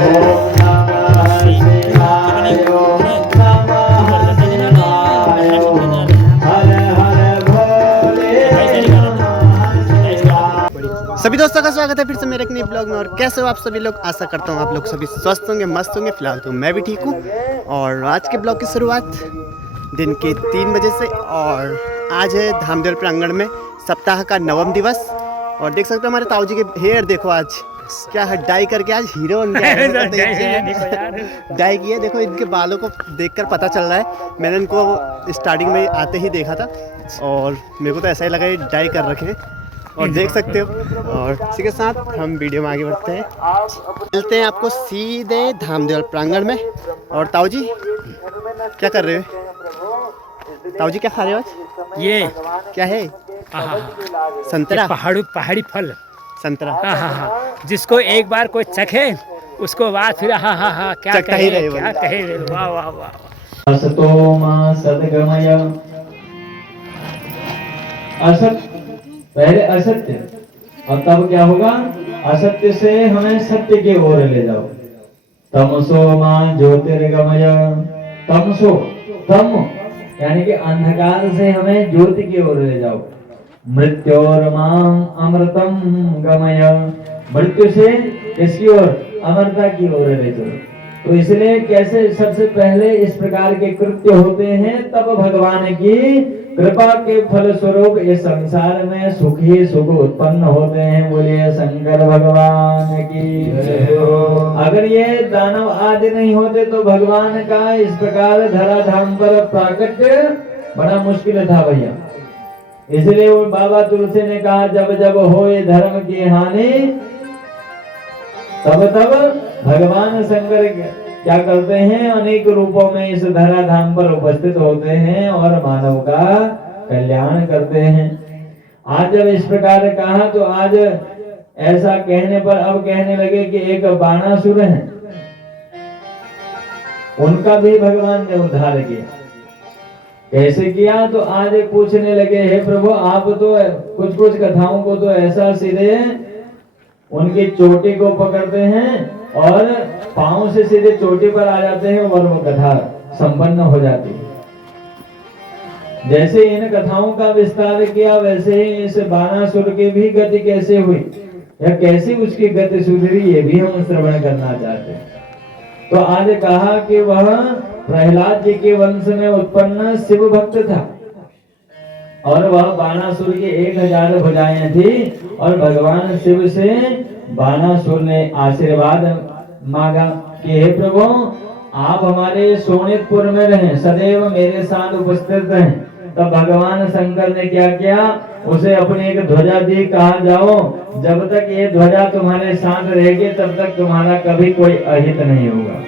सभी दोस्तों का स्वागत है फिर से मेरे एक नए ब्लॉग में। और कैसे हो आप सभी लोग? आशा करता हूँ आप लोग सभी स्वस्थ होंगे, मस्त होंगे। फिलहाल तो मैं भी ठीक हूँ। और आज के ब्लॉग की शुरुआत दिन के 3 बजे से। और आज है धामदेव प्रांगण में सप्ताह का 9वां दिवस। और देख सकते हो हमारे ताऊ जी के हेयर देखो, आज क्या है, डाई करके आज हीरो बन गया। डाई किया, देखो इनके बालों को देखकर पता चल रहा है। मैंने इनको स्टार्टिंग में आते ही देखा था और मेरे को तो ऐसा ही लगा ये डाई कर रखे हैं, और देख सकते हो। और इसी के साथ हम वीडियो में आगे बढ़ते हैं, मिलते हैं आपको सीधे धामदेव प्रांगण में। और ताऊ जी क्या कर रहे हो? ताऊ जी क्या खा रहे हो आज? ये क्या है? संतरा? पहाड़ी फल संतरा। जिसको एक बार कोई चखे उसको बाद फिर क्या चखता ही रहे, क्या कहे। वाह वाह वाह। असतो मा सद्गमय। असत पहले असत्य, और तब क्या होगा? असत्य से हमें सत्य की ओर ले जाओ। तमसो मा ज्योतिर्गमय। तमसो, तम यानी कि अंधकार से हमें ज्योति की ओर ले जाओ। मृत्योर्माम अमृतम गमय। मृत्यु से किसकी ओर? अमरता की ओर ले चलो। तो इसलिए कैसे सबसे पहले इस प्रकार के कृत्य होते हैं, तब भगवान की कृपा के फल स्वरूप इस संसार में सुख ही सुख उत्पन्न होते हैं। बोलिए शंकर भगवान की। अगर ये दानव आदि नहीं होते तो भगवान का इस प्रकार धराधाम पर प्राकट्य बड़ा मुश्किल था भैया। इसलिए वो बाबा तुलसी ने कहा, जब जब होए धर्म की हानि तब तब भगवान शंकर क्या करते हैं? अनेक रूपों में इस धराधाम पर उपस्थित होते हैं और मानव का कल्याण करते हैं। आज जब इस प्रकार कहा तो आज ऐसा कहने पर अब कहने लगे कि एक बाणासुर है, उनका भी भगवान ने उद्धार किया। कैसे किया? तो आज पूछने लगे, हे प्रभु आप तो कुछ कुछ कथाओं को तो ऐसा सीधे उनकी चोटी को पकड़ते हैं और पांव से सीधे चोटी पर आ जाते हैं और वो कथा संपन्न हो जाती है। जैसे इन कथाओं का विस्तार किया वैसे ही इस बाणासुर की भी गति कैसे हुई या कैसी उसकी गति सुधरी, ये भी हम श्रवण करना चाहते हैं। तो आज कहा कि वह प्रहलाद जी के वंश में उत्पन्न शिव भक्त था और वह बाणासुर की 1000 भुजाएं थी। और भगवान शिव से बाणासुर ने आशीर्वाद मांगा कि हे प्रभु आप हमारे सोनितपुर में रहें, सदैव मेरे साथ उपस्थित रहें। तब भगवान शंकर ने क्या किया? उसे अपनी एक ध्वजा दी, कहा जाओ जब तक ये ध्वजा तुम्हारे साथ रहेगी तब तक तुम्हारा कभी कोई अहित नहीं होगा।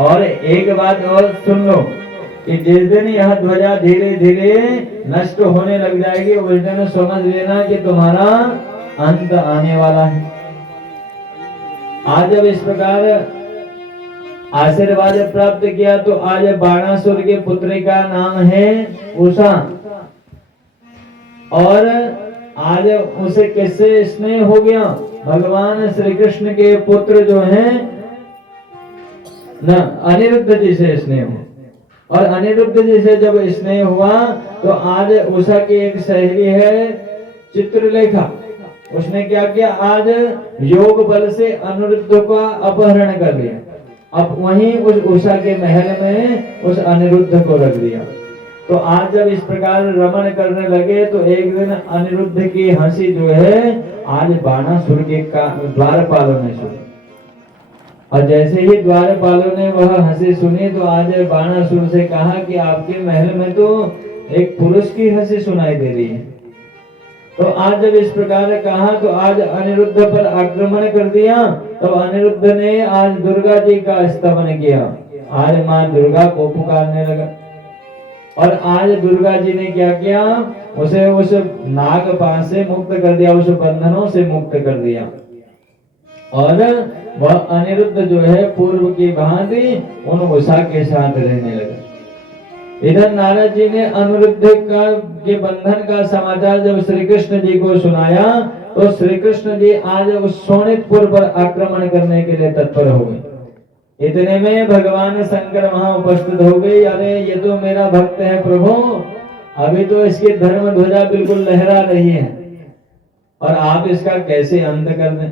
और एक बात और सुन लो कि जिस दिन यह ध्वजा धीरे धीरे नष्ट होने लग जाएगी उस दिन समझ लेना कि तुम्हारा अंत आने वाला है। आज जब इस प्रकार आशीर्वाद प्राप्त किया तो आज बाणासुर के पुत्री का नाम है उषा। और आज उसे किससे स्नेह हो गया? भगवान श्री कृष्ण के पुत्र जो हैं न अनिरुद्ध जी से स्नेह हो। और अनिरुद्ध जी से जब स्नेह हुआ तो आज उषा की एक सहेली है चित्रलेखा, उसने क्या किया? आज योग बल से अनिरुद्ध का अपहरण कर लिया। अब वहीं उस उषा के महल में उस अनिरुद्ध को रख दिया। तो आज जब इस प्रकार रमण करने लगे तो एक दिन अनिरुद्ध की हंसी जो है आज बाणासुर के द्वारपालों ने सुनी। और जैसे ही द्वारपालों ने वह हंसी सुनी तो आज बाणासुर से कहा कि आपके महल में तो एक पुरुष की हंसी सुनाई दे रही है। तो आज जब इस प्रकार कहा तो आज अनिरुद्ध पर आक्रमण कर दिया। तो अनिरुद्ध ने आज दुर्गा जी का स्तवन किया। आज माँ दुर्गा को पुकारने लगा और आज दुर्गा जी ने क्या किया? उसे उस नागपाश से मुक्त कर दिया, उस बंधनों से मुक्त कर दिया। और वह अनिरुद्ध जो है पूर्व की भांति उन उषा के साथ रहने लगा। इधर नारद जी ने अनिरुद्ध के बंधन का समाचार जब श्री कृष्ण जी को सुनाया तो श्री कृष्ण जी आज उस शोणितपुर पर आक्रमण करने के लिए तत्पर हो गए। इतने में भगवान शंकर वहां उपस्थित हो गए। अरे ये तो मेरा भक्त है प्रभु, अभी तो इसकी धर्म ध्वजा बिल्कुल लहरा रही है और आप इसका कैसे अंत कर दें।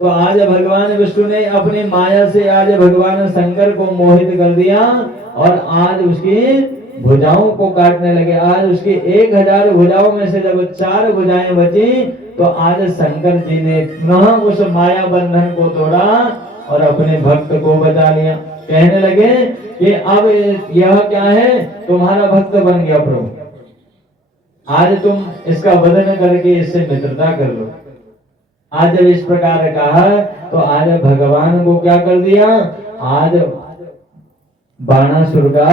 तो आज भगवान विष्णु ने अपनी माया से आज भगवान शंकर को मोहित कर दिया और आज उसकी भुजाओं को काटने लगे। आज उसकी 1000 भुजाओं में से जब 4 भुजाएं बची तो आज शंकर जी ने पुनः उस माया बंधन को तोड़ा और अपने भक्त को बचा लिया। कहने लगे कि अब यह क्या है, तुम्हारा भक्त बन गया प्रभु, आज तुम इसका वधन करके इससे मित्रता कर लो। आज जब इस प्रकार कहा तो आज भगवान को क्या कर दिया, आज बाणासुर का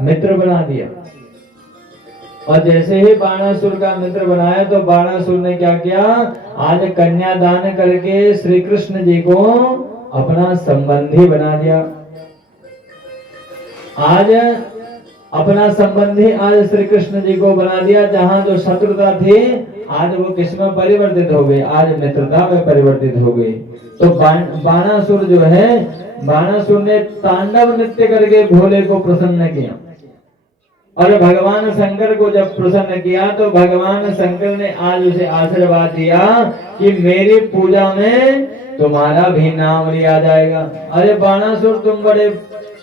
मित्र बना दिया। और जैसे ही बाणासुर का मित्र बनाया तो बाणासुर ने क्या किया, आज कन्यादान करके श्री कृष्ण जी को अपना संबंधी बना दिया। आज अपना संबंधी आज श्री कृष्ण जी को बना दिया। जहां जो शत्रुता थी आज वो किसमें परिवर्तित हो गई, आज मित्रता में परिवर्तित हो गई। तो बाणासुर जो है, बाणासुर ने तांडव नृत्य करके भोले को प्रसन्न किया और भगवान शंकर को जब प्रसन्न किया तो भगवान शंकर ने आज उसे आशीर्वाद दिया कि मेरी पूजा में तुम्हारा भी नाम लिया जाएगा। अरे बाणासुर तुम बड़े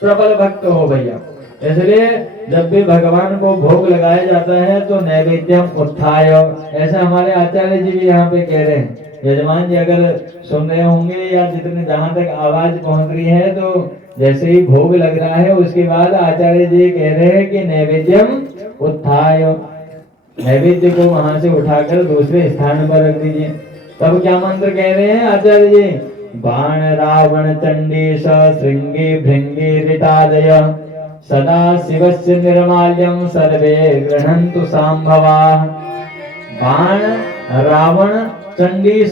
प्रबल भक्त हो भैया, इसलिए जब भी भगवान को भोग लगाया जाता है तो नैवेद्यम उत्थाय, ऐसा हमारे आचार्य जी भी यहाँ पे कह रहे हैं। यजमान जी अगर सुन रहे होंगे या जितने जहां तक आवाज पहुंच रही है तो जैसे ही भोग लग रहा है उसके बाद आचार्य जी कह रहे हैं कि नैवेद्यम उत्थाय, नैवेद्य को वहां से उठाकर दूसरे स्थान पर रख दीजिए। तब क्या मंत्र कह रहे हैं आचार्य जी, बाण रावण चंडीश श्रृंगी भृंगी ऋतादय सदा शिवस्य निर्माल्यम सर्वे गृह्णन्तु सांभवा। बाण रावण चंडीश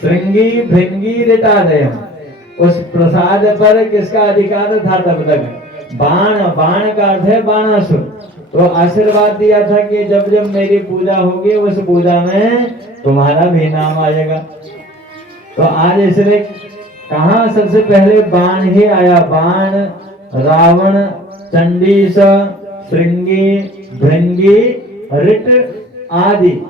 श्रृंगी भृंगी ऋतादय, उस प्रसाद पर किसका अधिकार था तब तक, बाण, बाण का अर्थ है बाणासुर। तो आशीर्वाद दिया था कि जब जब मेरी पूजा होगी उस पूजा में तुम्हारा भी नाम आएगा। तो आज इसलिए कहा सबसे पहले बाण ही आया, बाण रावण चंडीश श्रृंगी भृंगी ऋट आदि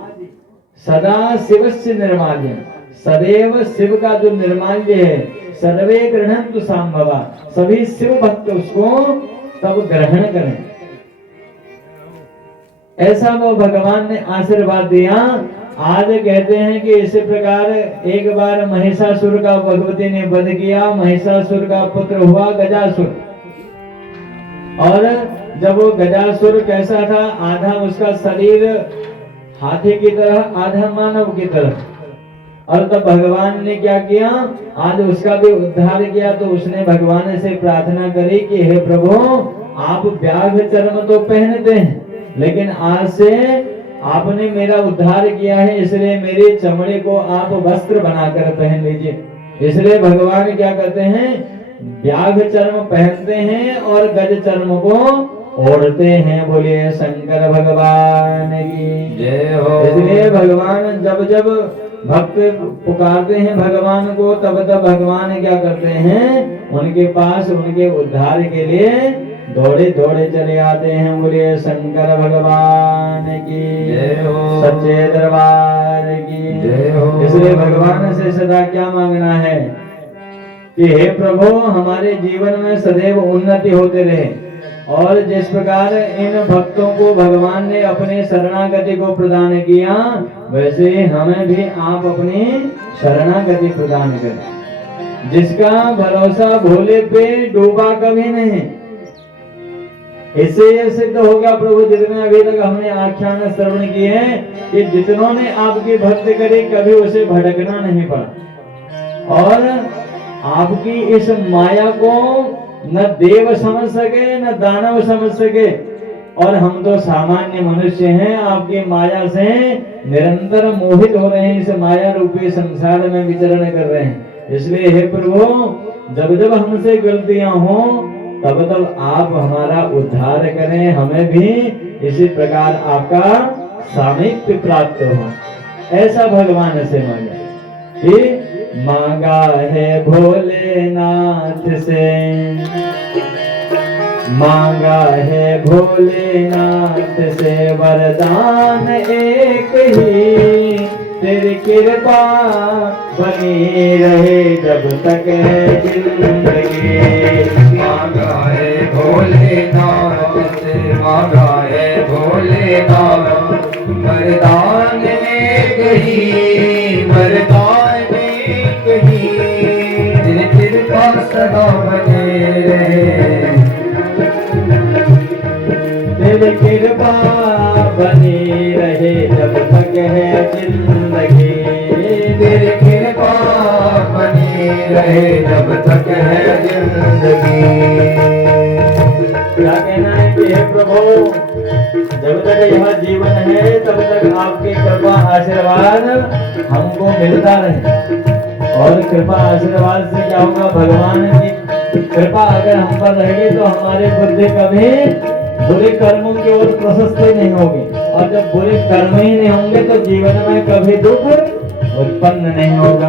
सदा शिवस्य निर्माल्य, सदैव शिव का जो निर्माल्य है, सर्वे गृह्णन्तु सांभवा, सभी शिव भक्त उसको तब ग्रहण करें, ऐसा वो भगवान ने आशीर्वाद दिया। आज कहते हैं कि इसी प्रकार एक बार महिषासुर का भगवती ने वध किया। महिषासुर का पुत्र हुआ गजासुर, और जब वो गजासुर कैसा था, आधा उसका शरीर हाथी की तरह आधा मानव की तरह, और तब भगवान ने क्या किया, आज उसका भी उद्धार किया। तो उसने भगवान से प्रार्थना करी कि हे प्रभु, आप व्याघ्र चर्म तो पहनते हैं लेकिन आज से आपने मेरा उद्धार किया है, इसलिए मेरे चमड़े को आप वस्त्र बनाकर पहन लीजिए। इसलिए भगवान क्या करते हैं, व्याघ्र चर्म पहनते हैं और गज चर्म को ओढ़ते हैं। बोलिए शंकर भगवान की जय हो। इसलिए भगवान जब जब भक्त पुकारते हैं भगवान को, तब तब भगवान क्या करते हैं, उनके पास उनके उद्धार के लिए दौड़े दौड़े चले आते हैं। बोलिए शंकर भगवान की जय हो, सच्चे दरबार की जय हो। इसलिए भगवान से सदा क्या मांगना है कि हे प्रभु, हमारे जीवन में सदैव उन्नति होते रहे, और जिस प्रकार इन भक्तों को भगवान ने अपने शरणागति को प्रदान किया, वैसे हमें भी आप अपनी शरणागति प्रदान करें। जिसका भरोसा भोले पे डूबा कभी नहीं, इससे यह सिद्ध हो गया प्रभु, जितने अभी तक हमने आख्यान श्रवण किए हैं कि जितनों ने आपकी भक्ति करी कभी उसे भटकना नहीं पड़ा, और आपकी इस माया को न देव समझ सके न दानव समझ सके, और हम तो सामान्य मनुष्य हैं, आपकी माया से निरंतर मोहित हो रहे हैं, इस माया रूपी संसार में विचरण कर रहे हैं। इसलिए हे प्रभु, जब जब हमसे गलतियां हो तब तब आप हमारा उद्धार करें, हमें भी इसी प्रकार आपका सामीप्य प्राप्त हो। ऐसा भगवान से मांगे कि मांगा है भोलेनाथ से, मांगा है भोलेनाथ से वरदान एक ही, तेरी कृपा बनी रहे जब तक है जिंदगी। मांगा है भोलेनाथ से, मांगा है भोलेनाथ वरदान एक ही, वरदान एक ही, तेरी कृपा सदा बने रहे, तेरी कृपा बनी रहे जब तक है जिंदगी। तेरी कृपा बनी रहे जब तक है जिंदगी। क्या कहना है कि हे प्रभु, जब तक यह जीवन है तब तक आपकी कृपा आशीर्वाद हमको मिलता रहे। और कृपा आशीर्वाद से क्या होगा, भगवान की कृपा अगर हम पर रहेगी तो हमारे बुद्धि कभी बुरे कर्मों की ओर प्रशस्त नहीं होगी, और जब बुरे कर्म ही नहीं होंगे तो जीवन में कभी दुख उत्पन्न नहीं होगा।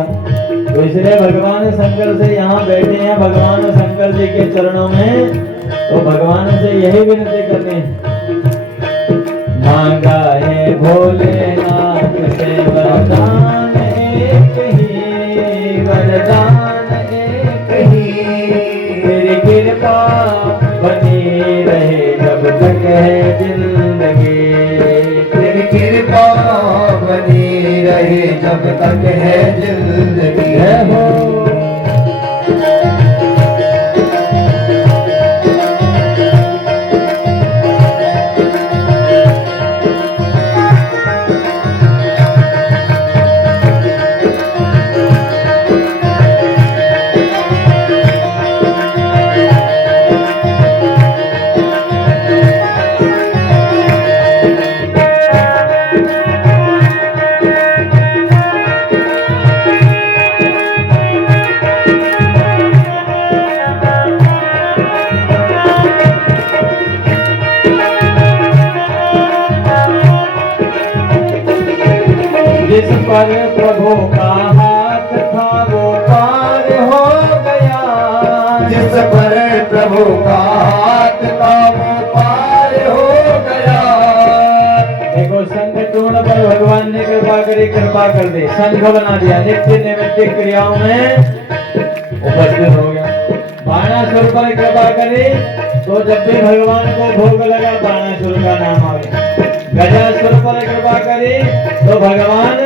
तो इसलिए भगवान शंकर से यहाँ बैठे हैं, भगवान शंकर जी के चरणों में, तो भगवान से यही विनती करते हैं, मांगा है भोलेनाथ से वरदान एक ही, वरदान एक ही, तेरी कृपा बनी रहे जब तक है जिंदगी। तेरी कृपा बनी रहे जब तक है जिंदगी। जय हो। जिस पर प्रभु का हाथ था वो पार हो गया, जिस पर प्रभु का हाथ था वो पार हो गया। देखो शंख चूर्ण पर भगवान ने कृपा करी, कृपा कर दी, शंख बना दिया, नित्य नैमित्तिक क्रियाओं में उपस्थित हो गया। बाणासुर पर कृपा करी तो जब भी भगवान को भोग लगा बाणासुर का नाम आ गया। गजासुर पर कृपा करी तो भगवान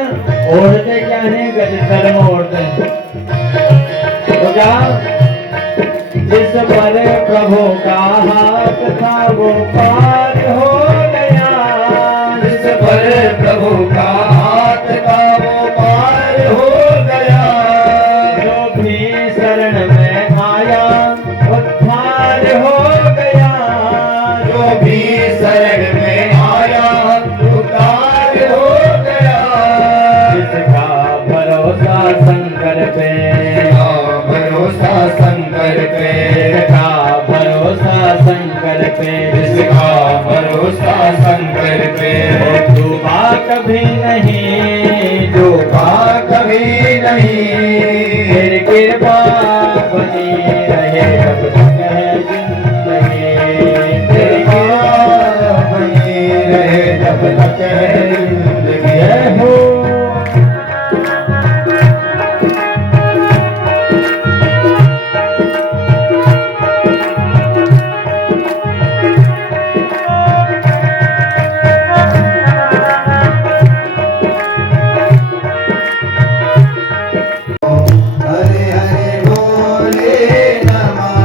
ओढ़ते क्या है, गज धर्म ओढ़ते हैं। तो क्या, जिस पर प्रभु का हाथ था वो पार हो गया, जिस पर प्रभु का हाथ था वो पार हो गया। जो भी शरण में आया उद्धार हो गया, जो भी शरण में आया उद्धार हो गया। जिसका भरोसा शंकर पे, भरोसा शंकर पे, जिसका भरोसा शंकर पे, जिसका भरोसा शंकर पे, वो डूबा कभी नहीं, डूबा कभी नहीं। तेरी कृपा बनी रहे जब तक है जिंदगी। तेरी कृपा बनी रहे जब तक है जिंदगी। जय हो। हरे हरे भोले नमः,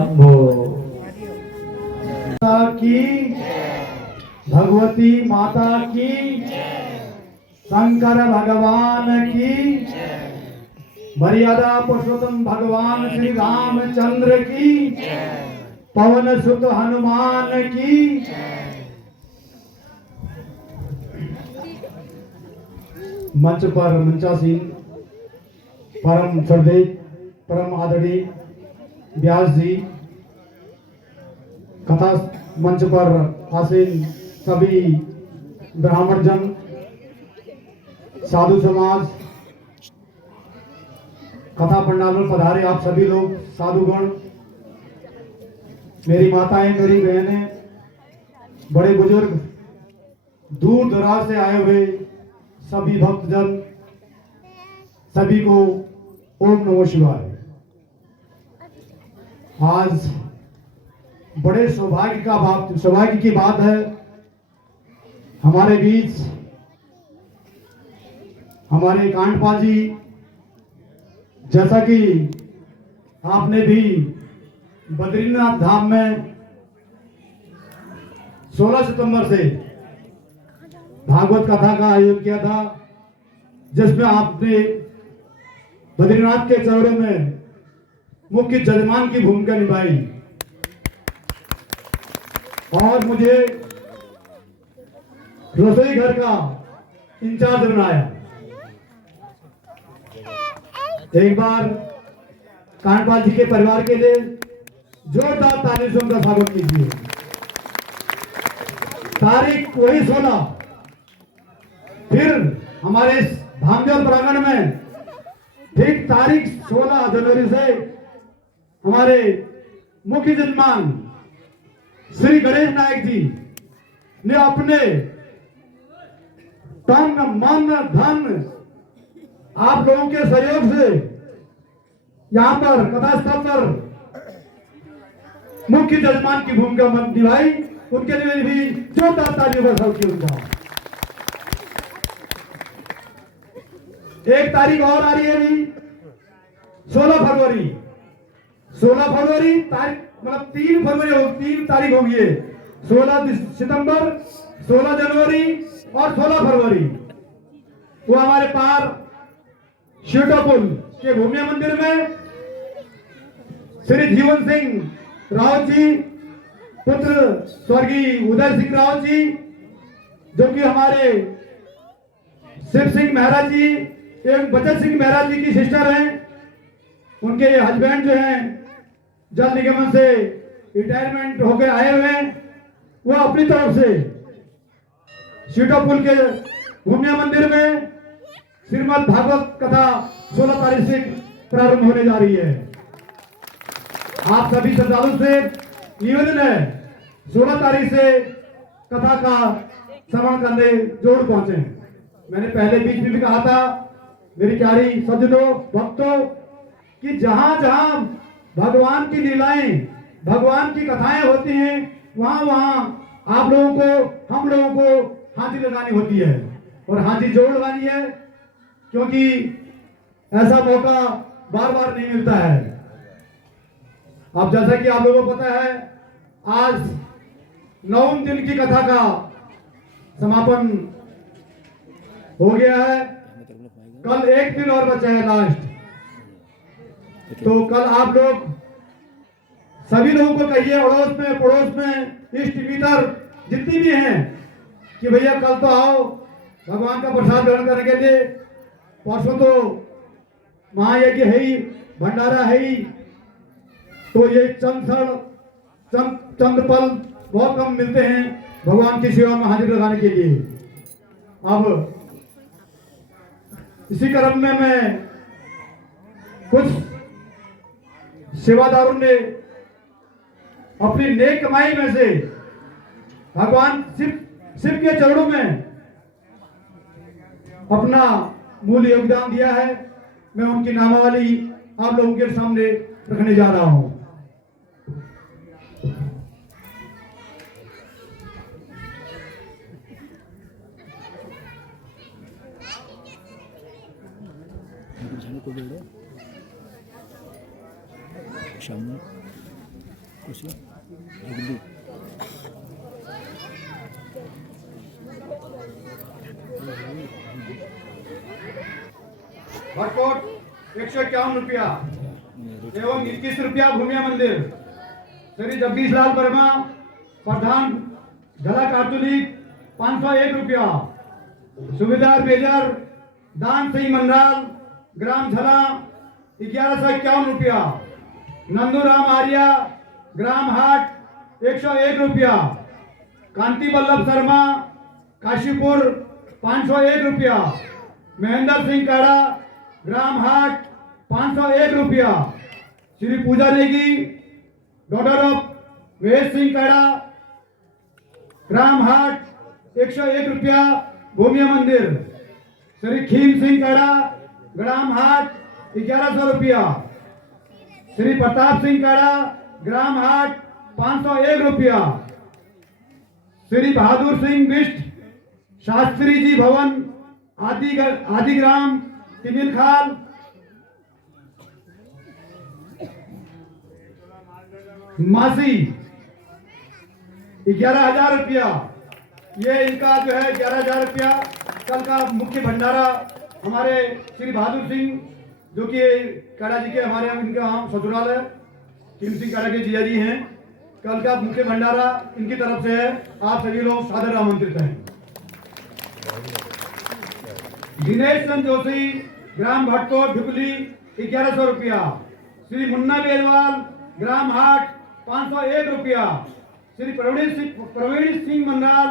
शंभो। माता की, भगवती माता की, शंकर भगवान की, मर्यादा पुरुषोत्तम भगवान श्री रामचंद्र की, पवन सुत हनुमान की। मंच पर मंचासीन परम श्रद्धेय परम आदरणीय व्यास जी, कथा मंच पर आसीन सभी ब्राह्मण जन, साधु समाज, कथा पंडाल में पधारे आप सभी लोग, साधुगण, मेरी माताएं, मेरी बहनें, बड़े बुजुर्ग, दूर दराज से आए हुए सभी भक्तजन, सभी को ओम नमः शिवाय। आज बड़े सौभाग्य की बात है, हमारे बीच हमारे कांडपाल जी, जैसा कि आपने भी बद्रीनाथ धाम में 16 सितंबर से भागवत कथा का आयोजन किया था, जिसमें आपने बद्रीनाथ के चौरे में मुख्य जजमान की भूमिका निभाई और मुझे रसोई घर का इंचार्ज बनाया। एक बार कांडपाल जी के परिवार के लिए जोरदार तालियों से उनका स्वागत कीजिए। तारीख वही 16, फिर हमारे इस धामजल प्रांगण में ठीक तारीख 16 जनवरी से हमारे मुख्य जजमान श्री गणेश नायक जी ने अपने तन मन धन आप लोगों के सहयोग से यहाँ पर कथा स्थल पर मुख्य जजमान की भूमिका निभाई। उनके लिए भी जोरदार तालियों का साथ उनका। एक तारीख और आ रही है अभी, 16 फरवरी। 16 फरवरी तारीख मतलब 3 फरवरी 3 तारीख होगी है, 16 सितंबर, 16 जनवरी और 16 फरवरी। वो हमारे पार शिवटापुल के भूमिया मंदिर में श्री जीवन सिंह रावत जी पुत्र स्वर्गीय उदय सिंह रावत जी, जो कि हमारे शिव सिंह मेहरा जी एवं बचत सिंह मेहरा जी की सिस्टर हैं। उनके हस्बैंड जो हैं जल निगम से रिटायरमेंट होकर आए हुए हैं, वो अपनी तरफ से शिवटापुल के भूमिया मंदिर में श्रीमद् भागवत कथा 16 तारीख से प्रारंभ होने जा रही है। आप सभी श्रद्धालु से निवेदन है, 16 तारीख से कथा का श्रवण करने जरूर पहुंचे। मैंने पहले बीच में भी कहा था मेरी प्यारी सज्जनों, भक्तों, कि जहां जहां भगवान की लीलाएं, भगवान की कथाएं होती हैं, वहां वहां आप लोगों को, हम लोगों को हाजिरी लगानी होती है और हाजिरी जरूर लगानी है, क्योंकि ऐसा मौका बार बार नहीं मिलता है। अब जैसा कि आप लोगों को पता है, आज 9वें दिन की कथा का समापन हो गया है। कल एक दिन और बचा है लास्ट, तो कल आप लोग सभी लोगों को कहिए, अड़ोस में पड़ोस में इष्ट मित्र जितनी भी हैं, कि भैया कल तो आओ भगवान का प्रसाद ग्रहण करने के लिए। परसों तो महायज्ञ है ही, भंडारा है ही, तो ये चंद पल बहुत कम मिलते हैं भगवान की सेवा में हाजिर लगाने के लिए। अब इसी क्रम में मैं कुछ सेवादारों ने अपनी नेक कमाई में से भगवान शिव के चरणों में अपना मूल योगदान दिया है। मैं उनकी नामावली आप लोगों के सामने रखने जा रहा हूं। भटकोट 151 रुपया एवं 21 रुपया भूमिया मंदिर। श्री जगदीश लाल वर्मा प्रधान झला कार्तुलिक 501 रुपया। सुबेदार मेजर दान सिंह मंडल ग्राम झला 1151 रुपया। नंदूराम आर्या ग्राम हाट 101 रुपया। कांति वल्लभ शर्मा काशीपुर 501 रुपया। महेंद्र सिंह काड़ा ग्राम हाट 501 रुपया। श्री पूजा नेगी डॉटर ऑफ महेश सिंह काड़ा ग्राम हाट 101 रुपया भूमिया मंदिर। श्री खीम सिंह काड़ा ग्राम हाट 1100 रुपया। श्री प्रताप सिंह काड़ा ग्राम हाट 501 रुपया। श्री बहादुर सिंह बिष्ट शास्त्री जी भवन आदि ग्राम तिमिल खाल मासी 11,000 रुपया। ये इनका जो है 11,000 रुपया। कल का मुख्य भंडारा हमारे श्री बहादुर सिंह जो कि काड़ा जी के हमारे इनका ससुराल है, किम सिंह काड़ा के जिया जी हैं। कल का मुख्य भंडारा इनकी तरफ से है। आप सभी लोग सादर आमंत्रित हैं। दिनेश चंद जोशी ग्राम भटकोट ढुकली 1100 रुपया। श्री मुन्ना बेलवाल ग्राम हाट 501 रुपया। श्री प्रवीण सिंह मंडाल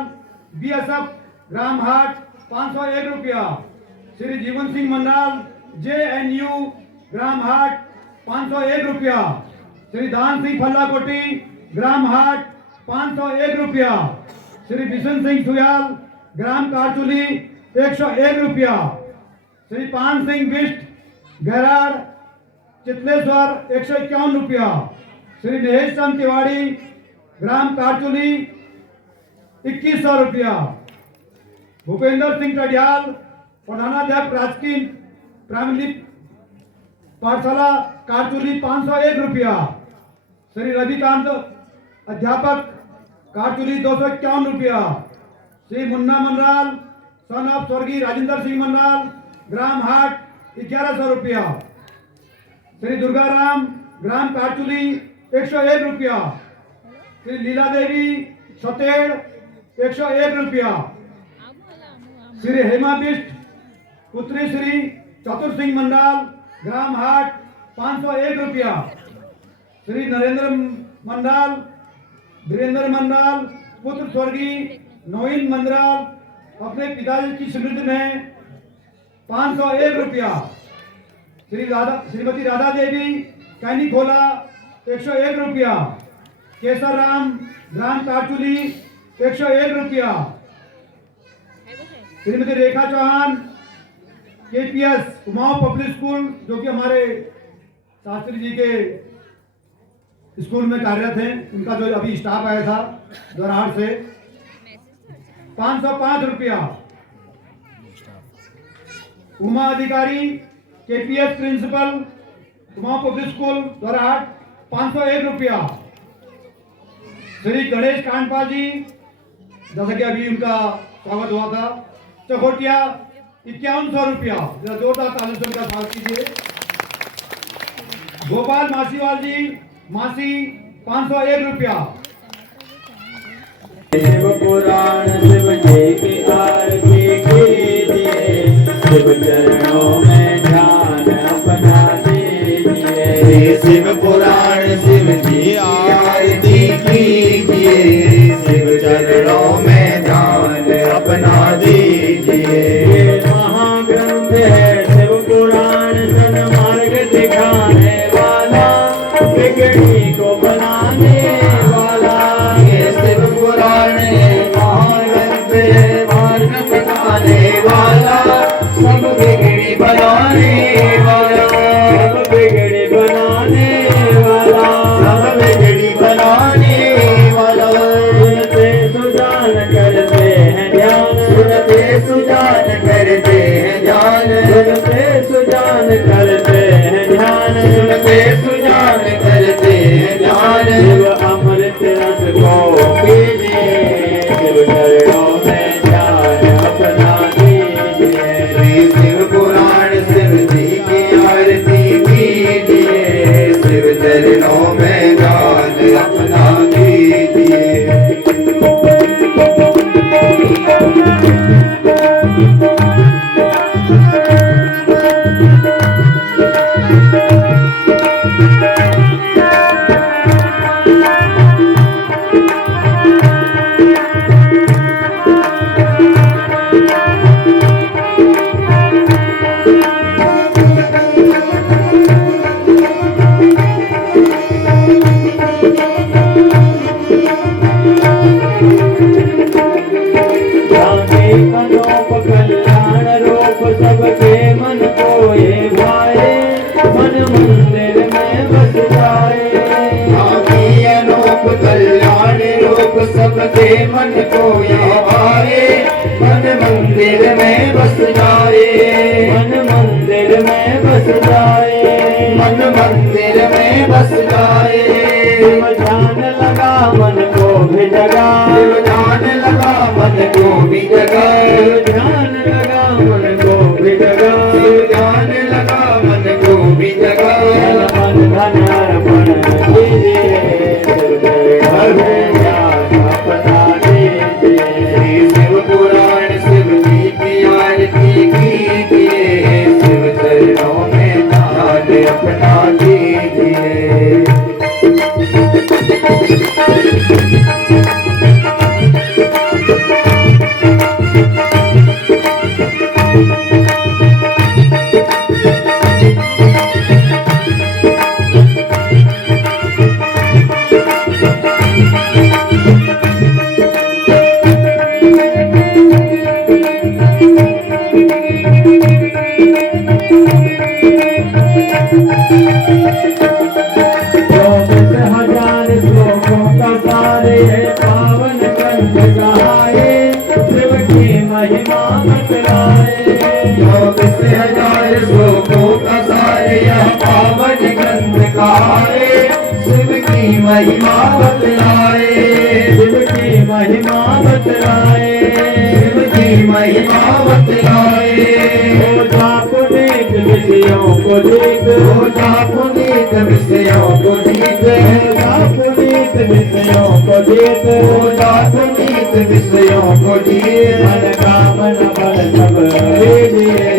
बीएसएफ ग्राम हाट 501 रुपया। श्री जीवन सिंह मंडाल जेएनयू ग्राम हाट 501 रुपया। श्री दान सिंह फल्लाकोटी ग्राम हाट 501 रुपया। श्री बिशन सिंह सुयाल ग्राम कारचुली 101 रुपया। श्री पान सिंह बिष्ट गैराड़ चितलेश्वर 151 रुपया। श्री महेश चंद तिवाड़ी ग्राम कारचुली 2100 रुपया। भूपेंद्र सिंह कडियाल प्रधानाध्यापक राजकीय प्राइमरी पाठशाला कारचुली 501 रुपया। श्री रविकांत अध्यापक कारचुली 251 रुपया। श्री मुन्ना मंडल सन ऑफ स्वर्गीय राजेंद्र सिंह मंडल ग्राम हाट 1100 रुपया। श्री दुर्गाराम ग्राम कारचुली 101 रुपया। श्री लीला देवी सतेड़ 101 रुपया। श्री हेमा बिष्ट पुत्री श्री चतुर सिंह मंडल ग्राम हाट 501 रुपया। श्री नरेंद्र मंडल धीरेन्द्र मंडल पुत्र स्वर्गीय नवीन मंडल अपने पिताजी की स्मृति में 501 रुपया। श्रीमती राधा देवी कैनी खोला 101 रुपया। केसर राम ग्राम कारचुली 101 रुपया। Shrimati Rekha Chauhan KPS Kumaon Public School जो कि हमारे शास्त्री जी के स्कूल में कार्यरत हैं, उनका जो अभी स्टाफ आया था दोराहाट से 505 रुपया। Uma Adhikari KPS principal Kumaon Public School Dorahat 501 रुपया। श्री गणेश कांडपाल जी जैसा कि अभी उनका स्वागत हुआ था चकोटिया 5100 रुपया। जोरदार ताली से उनका स्वागत कीजिए। गोपाल मासीवाल जी मासी 501 रुपया। शिव पुराण शिव जी की आरती कीजिए, शिव चरणों में ध्यान अपना दीजिए। शिव पुराण शिव की आरती कीजिए, शिव चरणों में ध्यान अपना दीजिए। महाग्रंथ है शिव पुराण सन्मार्ग दिखाने वाला, बिगड़ी को बनाने वाला। ये शिव पुराण महाग्रंथ मार्ग दिखाने वाला, सब अमृत रस को पीजिए, शिव चरणों में ध्यान अपना दीजिए। श्री शिव पुराण शिव जी की आरती कीजिए, शिव चरणों में ध्यान अपना दीजिए। अनूप कल्याण रूप सबके मन को ये भाए, मन मंदिर में बस जाए। स्वामी अनूप कल्याण रूप सबके मन को ये भाए, मन मंदिर में बस जाए। मन मंदिर में बस जाए, मन मंदिर में बस जाए। शिव ध्यान लगा मन को भी जगा, शिव ध्यान लगा मन को भी जगा, शिव ध्यान लगा मन को भी जगा। शिव ध्यान लगा मन को भी जगा। मन धन अर्पण कीजिए, शिव चरणों में ध्यान अपना दीजिए। श्री शिव पुराण शिव जी की आरती कीजिए, शिव चरणों में ध्यान अपना दीजिए। महिमा बतलाए, 24,000 श्लोकों का सार यह पावन ग्रंथ कहाए, शिव की महिमा बतलाए, शिव की महिमा बतलाए, शिव की महिमा बतलाए। हो जा पुनीत विषयों को जीत, हो जा पुनीत विषयों को जीत, हो जा पुनीत विषयों को जीत, हो जा पुनीत विषयों को जीत। मनोकामना बल सब दीजिए,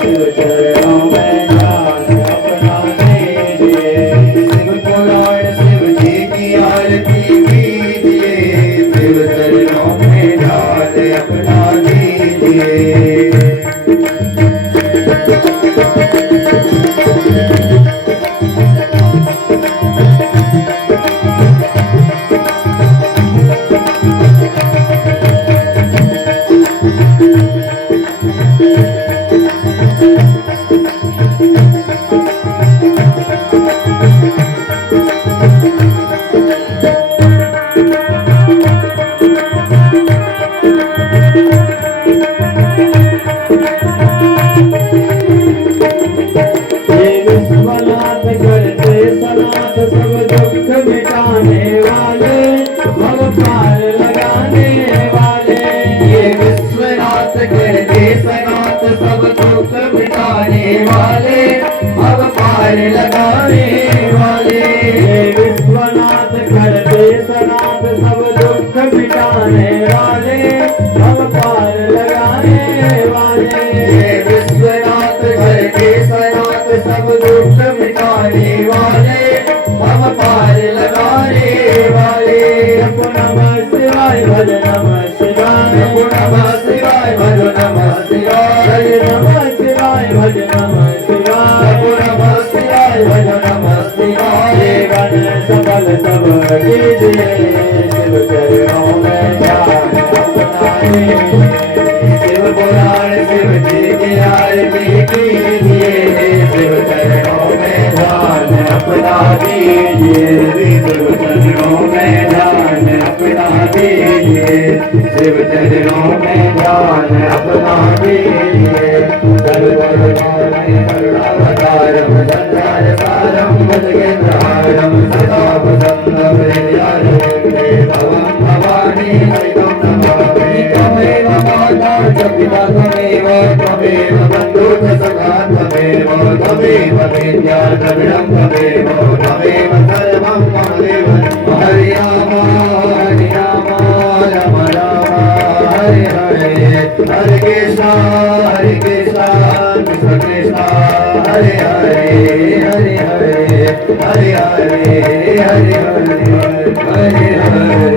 शिव चरणों में ध्यान अपना दीजिए। शिव पुराण शिव जी की आरती कीजिए, शिव चरणों में ध्यान अपना दीजिए। सब दुख मिटाने वाले, अब पार लगाने वाले। ये विश्वनाथ करते सनाथ सब दुख मिटाने वाले, अब पार लगाने वाले। ये विश्वनाथ करते सनाथ सब दुख मिटाने वाले, अब पार लगाने वाले। जपो नमः शिवाय भज नमः शिवाय, जपो नमः शिवाय भज नमः शिवाय, भज नमः शिवाय भज नमः शिवाय, जपो नमः शिवाय भज नमः शिवाय। जीवन सफल सब कीजिए, शिव चरणों में ध्यान अपना दीजिए। शिव पुराण शिव जी की आरती कीजिए, शिव चरणों में ध्यान अपना दीजिए। शिव चरणों में ध्यान अपना दीजिए, शिव चरणों में ध्यान अपना दीजिए। करुणावतारम संसार सारम भजगेन्द्रहारम सदा वसंतम हृदयारविंदम। हरे कृष्णा कृष्ण कृष्ण हरे हरे हरे हरे हरे हरे हरे हरे हरे हरे